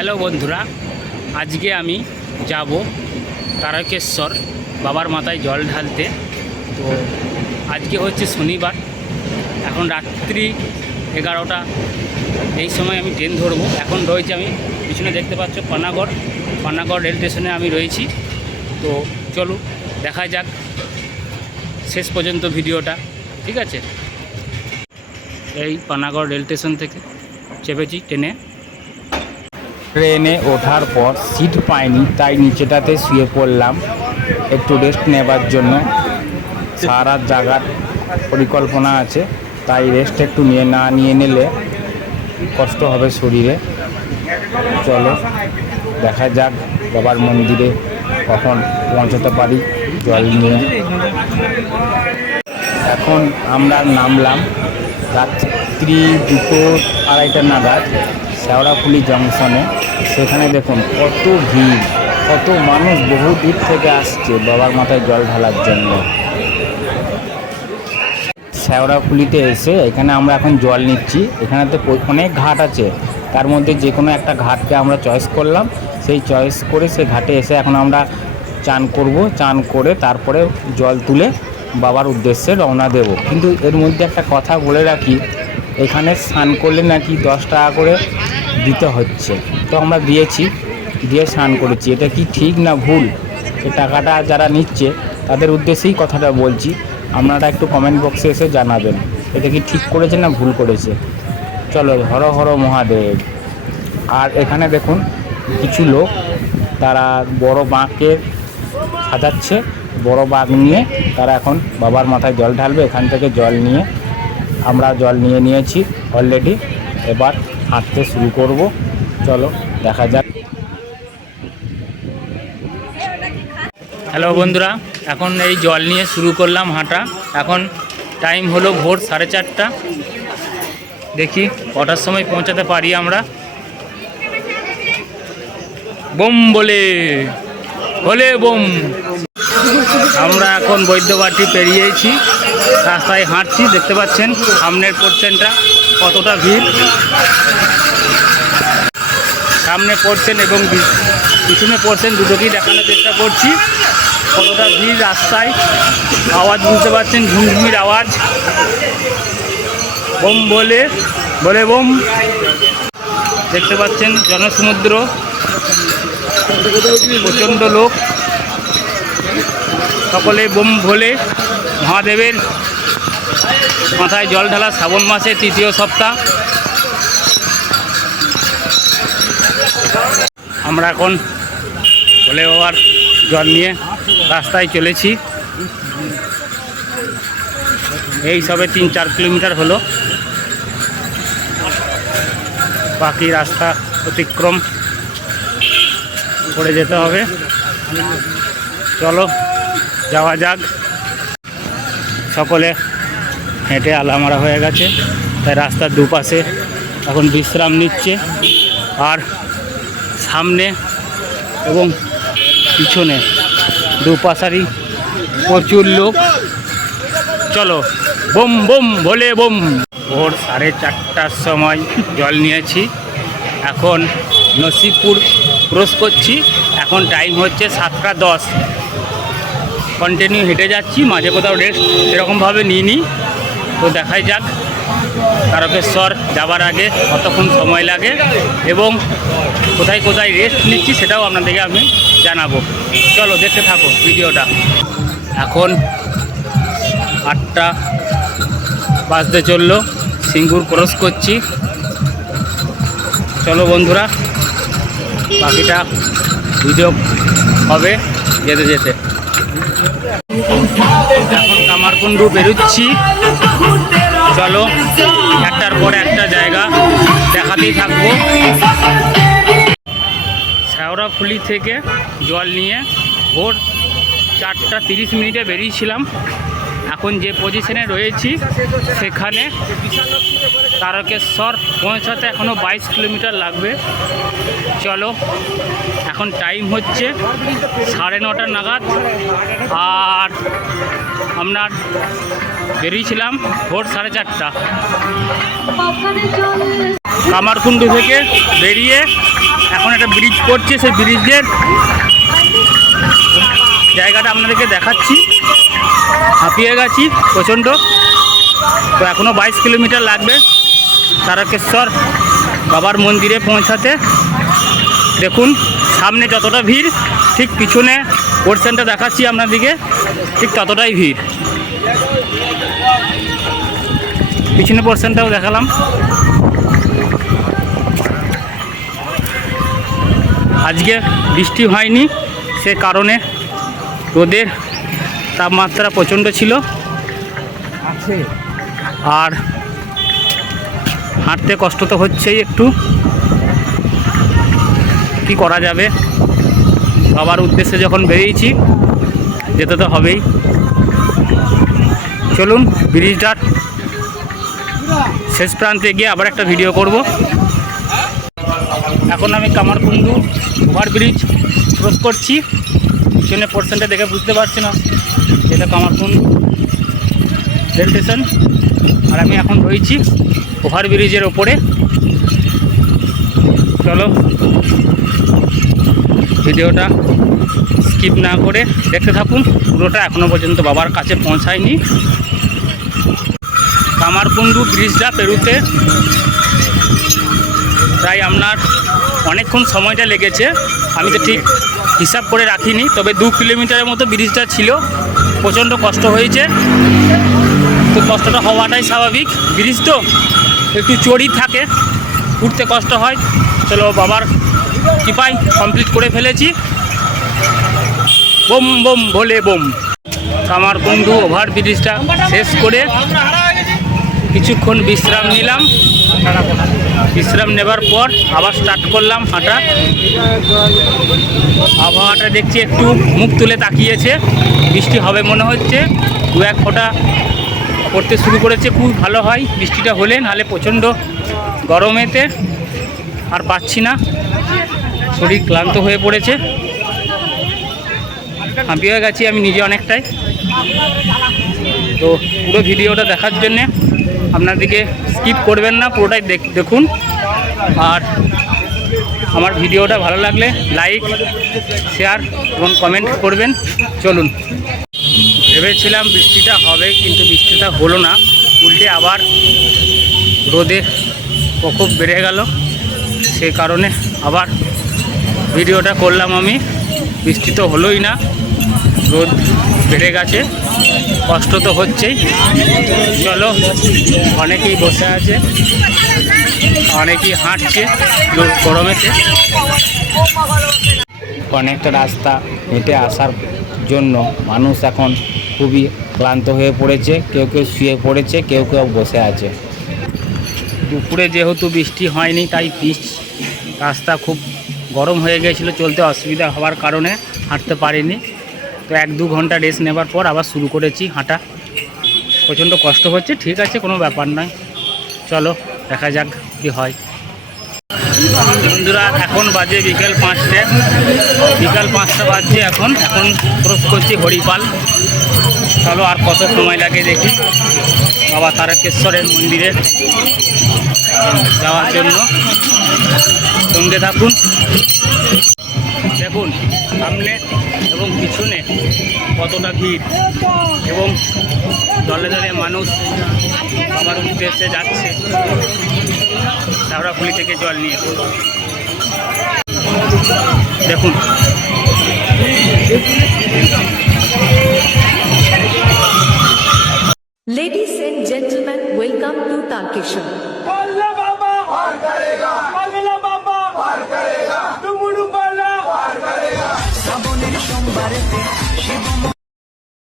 Hello বন্ধুরা, আজকে আমি যাব তারকেশ্বর বাবার মাথায় জল ঢালতে। তো আজকে হচ্ছে শনিবার, এখন রাত্রি 11টা। এই সময় আমি ট্রেন ধরবো। এখন রয়েছে, আমি পিছনে দেখতে পাচ্ছ পানাগড় রেল স্টেশনে আমি রয়েছি। তো চলো দেখা যাক শেষ পর্যন্ত ভিডিওটা, ঠিক আছে? এই পানাগড় রেল স্টেশন থেকে চেপেছি ট্রেনে ওঠার পর সিট পাইনি, তাই নিচেটাতে শুয়ে পড়লাম একটু রেস্ট নেবার জন্য। সারা জায়গার পরিকল্পনা আছে, তাই রেস্ট একটু নিয়ে নিলে কষ্ট হবে শরীরে। চলো দেখা যাক বাবার মন্দিরে কখন পৌঁছাতে পারি জল নিয়ে। এখন আমরা নামলাম রাত্রি 2-2:30 নাগাদ শেওড়াফুলি জংশনে। সেখানে দেখুন কত ভিড়, কত মানুষ বহু দূর থেকে আসছে বাবার মাথায় জল ঢালার জন্য। শেওড়াফুলিতে এসে এখানে আমরা এখন জল নিচ্ছি। এখানে তো অনেক ঘাট আছে, তার মধ্যে যে কোনো একটা ঘাটকে আমরা চয়েস করলাম। সেই চয়েস করে সেই ঘাটে এসে এখন আমরা চান করব। চান করে তারপরে জল তুলে বাবার উদ্দেশ্যে রওনা দেব। কিন্তু এর মধ্যে একটা কথা বলে রাখি, এখানে স্নান করলে নাকি 10 টাকা করে দিতে হচ্ছে। তো আমরা দিয়ে স্নান করেছি। এটা কি ঠিক না ভুল, সে টাকাটা যারা নিচ্ছে তাদের উদ্দেশ্যেই কথাটা বলছি। আপনারা একটু কমেন্ট বক্সে এসে জানাবেন এটা কি ঠিক করেছে না ভুল করেছে। চলো, হর হর মহাদেব। আর এখানে দেখুন কিছু লোক, তারা বড় বাঁককে সাজাচ্ছে। বড় বাঁক নিয়ে তারা এখন বাবার মাথায় জল ঢালবে। এখান থেকে জল নিয়ে আমরা জল নিয়েছি অলরেডি। এবার হাঁটতে শুরু করব। চলো দেখা যাক। হ্যালো বন্ধুরা, এখন এই জল নিয়ে শুরু করলাম হাঁটা। এখন টাইম হলো ভোর 4:30। দেখি কটার সময় পৌঁছাতে পারি আমরা। বোম বলে বোম। আমরা এখন বৈদ্যবাটি পেরিয়েছি, রাস্তায় হাঁটছি। দেখতে পাচ্ছেন সামনের পোর্শনটা কতটা ভিড়। সামনে পোর্শন এবং পিছনে পোর্শন দুটোকেই দেখানোর চেষ্টা করছি কতটা ভিড় রাস্তায়। আওয়াজ বুঝতে পারছেন, ঝুমঝুমির আওয়াজ। বোম বলে বোম। দেখতে পাচ্ছেন জনসমুদ্র, প্রচণ্ড লোক। সকলে বোম ভোলে মহাদেবের মাথায় জল ঢালা শ্রাবণ মাসের 3য় সপ্তাহ। আমরা এখন ভোলে বাবার জল নিয়ে রাস্তায় চলেছি। এই সবে 3-4 কিলোমিটার হলো, বাকি রাস্তা অতিক্রম করে যেতে হবে। চলো যাওয়া যাক। সকলে হেঁটে আলামারা হয়ে গেছে, তাই রাস্তার দুপাশে এখন বিশ্রাম নিচ্ছে। আর সামনে এবং পিছনে দুপাশারই প্রচুর লোক। চলো বোম বোম ভোলে বোম। ভোর 4:30টার সময় জল নিয়েছি। এখন নসিপুর ক্রস করছি। এখন টাইম হচ্ছে 7:10। কন্টিনিউ হেঁটে যাচ্ছি, মাঝে কোথাও রেস্ট সেরকমভাবে নিইনি। তো দেখাই যাক তারকেশ্বর যাবার আগে কতক্ষণ সময় লাগে এবং কোথায় কোথায় রেস্ট নিচ্ছি সেটাও আপনাদেরকে আমি জানাবো। চলো দেখতে থাকো ভিডিওটা। এখন 8টা বাজতে চললো, সিঙ্গুর ক্রস করছি। চলো বন্ধুরা, বাকিটা ভিডিও হবে যেতে যেতে। এখন কামারকুণ্ডু বেরোচ্ছি। চলো একটার পর একটা জায়গা দেখাতেই থাকবো। শেওড়াফুলি থেকে জল নিয়ে ভোর 4:30 বেরিয়েছিলাম। এখন যে পজিশনে রয়েছি সেখানে তারকেশ্বর পৌঁছাতে এখনও 22 কিলোমিটার লাগবে। চলো, এখন টাইম হচ্ছে 9:30 নাগাদ। আর আপনার বেরিয়েছিলাম ভোর 4:30। কামারকুণ্ডু থেকে বেরিয়ে এখন একটা ব্রিজ পড়ছে, সেই ব্রিজের জায়গাটা আপনাদেরকে দেখাচ্ছি। হাঁপিয়ে গেছি প্রচণ্ড। তো এখনও 22 কিলোমিটার লাগবে তারকেশ্বর বাবার মন্দিরে পৌঁছাতে। দেখুন সামনে যতটা ভিড়, ঠিক পিছনে পোর্শনটা দেখাচ্ছি আপনাদেরকে, ঠিক ততটাই ভিড়। পিছনে পোর্শনটাও দেখালাম। আজকে বৃষ্টি হয়নি, সে কারণে রোদের তাপমাত্রা প্রচণ্ড ছিল, আর হাঁটতে কষ্ট তো হচ্ছেই একটু, কি করা যাবে। বাবার উদ্দেশ্যে যখন বেরিয়েছি যেতে তো হবেই। চলুন ব্রিজটার শেষ প্রান্তে গিয়ে আবার একটা ভিডিও করব। এখন আমি কামারকুণ্ডু ওভারব্রিজ ক্রস করছি। পিছনে পোর্শনটা দেখে বুঝতে পারছি না, এটা কামারকুণ্ডু রেল স্টেশন, আর আমি এখন রয়েছি ওভারব্রিজের ওপরে। চলো ভিডিওটা স্কিপ না করে দেখতে থাকুন পুরোটা, এখনও পর্যন্ত বাবার কাছে পৌঁছায়নি। কামারকুণ্ডু ব্রিজটা পেরুতে প্রায় আপনার অনেকক্ষণ সময়টা লেগেছে, আমি তো ঠিক হিসাব করে রাখিনি, তবে 2 কিলোমিটারের মতো ব্রিজটা ছিল। প্রচণ্ড কষ্ট হয়েছে, তো কষ্টটা হওয়াটাই স্বাভাবিক, ব্রিজ তো একটু চড়ি থাকে, উঠতে কষ্ট হয়। চলো বাবার কৃপায় কমপ্লিট করে ফেলেছি। বোম বোম ভোলে বোম। কামারকুণ্ডু ওভারব্রিজটা শেষ করে কিছুক্ষণ বিশ্রাম নিলাম। বিশ্রাম নেবার পর আবার স্টার্ট করলাম হাঁটা। আবহাওয়াটা দেখছি একটু মুখ তুলে তাকিয়েছে, বৃষ্টি হবে মনে হচ্ছে, 2-1 ফোঁটা পড়তে শুরু করেছে। খুব ভালো হয় বৃষ্টিটা হলে, নাহলে প্রচণ্ড গরমেতে আর পাচ্ছি না, শরীর ক্লান্ত হয়ে পড়েছে, হাঁপিয়ে গেছি আমি নিজে অনেকটাই। তো পুরো ভিডিওটা দেখার জন্যে আপনাদেরকে স্কিপ করবেন না, পুরোটাই দেখুন। আর আমার ভিডিওটা ভালো লাগলে লাইক, শেয়ার এবং কমেন্ট করবেন। চলুন। ভেবেছিলাম বৃষ্টিটা হবে, কিন্তু বৃষ্টিটা হলো না, উল্টে আবার রোদে প্রকোপ বেড়ে গেল। সেই কারণে আবার ভিডিওটা করলাম আমি। বৃষ্টি তো হলোই না, রোদ বেড়ে গেছে, কষ্ট তো হচ্ছেই। চলো, অনেকেই বসে আছে, অনেকেই হাঁটছে গরমেতে। অনেকটা রাস্তা হেঁটে আসার জন্য মানুষ এখন খুবই ক্লান্ত হয়ে পড়েছে, কেউ কেউ শুয়ে পড়েছে, কেউ কেউ বসে আছে। দুপুরে যেহেতু বৃষ্টি হয়নি, তাই পিচ রাস্তা খুব গরম হয়ে গিয়েছিলো, চলতে অসুবিধা হওয়ার কারণে হাঁটতে পারিনি। তো 1-2 ঘন্টা রেস্ট নেবার পর আবার শুরু করেছি হাঁটা। প্রচণ্ড কষ্ট হচ্ছে, ঠিক আছে, কোনো ব্যাপার নয়। চলো দেখা যাক কি হয়। বন্ধুরা এখন বাজে বিকেল 5টে, বিকাল 5টা বাজছে এখন ক্রস করছি হরিপাল। চলো আর কত সময় লাগে দেখি বাবা তারকেশ্বরের মন্দিরে যাওয়ার জন্য, সঙ্গে থাকুন। দেখুন সামনে এবং পিছনে কতটা ভিড়, এবং দলে দলে মানুষ বাবার উদ্দেশ্যে যাচ্ছে শ্যাওড়াফুলি থেকে জল নিয়ে। দেখুন Ladies and gentlemen, welcome to Tarkeshwar.